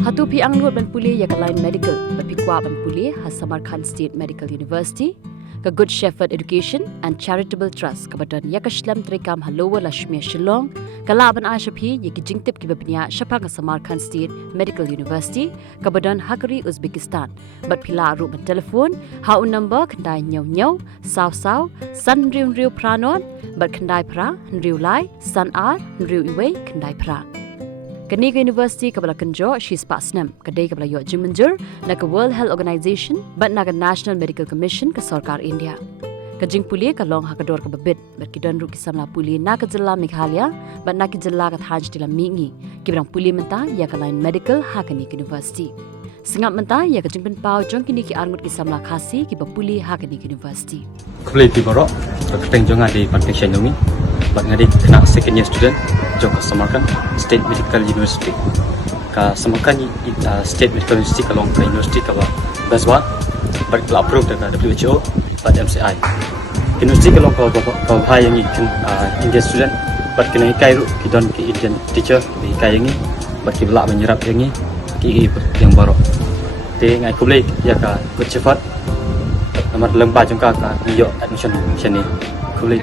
Hatu pi ang nuat ban Pule ya ka Line Medical, ban pi kwa ban Pule ha Samarkand State Medical University, ka Good Shepherd Education and Charitable Trust ka badan ya ka Shlam Trikam Halowa Lashmi Shillong, ka laban Ashapi ya ki jingtip ki babnya Shapa ka Samarkand State Medical University, ka badan Hakari Uzbekistan, bat pila ru ban telefon, ha un number kandai nyaw saw san riu pranon, bat kandai pra, riu lai, san riu iwe kandai pra. Kani ka University kabla kanjo she's pasnam kadai kabla yo jimanjur na ka World Health Organization but na ka National Medical Commission ka Sarkar India. Kajing Pule ka long hakador ka babit but kidan ru kisamla Pule na ka jilla Meghalaya but na ki jilla ka Thanj tila mingi kibrang Pule menta ya ka Line Medical ha kani University. Singap menta ya ka jingpen pau jong kini ki arngut kisamla khasi ki ba Pule ha kani University. Kuli ti borok keteng jonga di foundation yomi bat ngadi kena second year student jong ka Samarkand State Medical University ka Samarkand State Medical University ka long ka university ka ba baswa bat la approve ka WHO bat MCI university ka long ka hai yang Indian student bat kena kai ru ki don ki Indian teacher ki kai yang bat ki bela menyerap yang yang borok te ngai kublai ya ka good shepherd nomor lemba jong ka yo admission ni kublai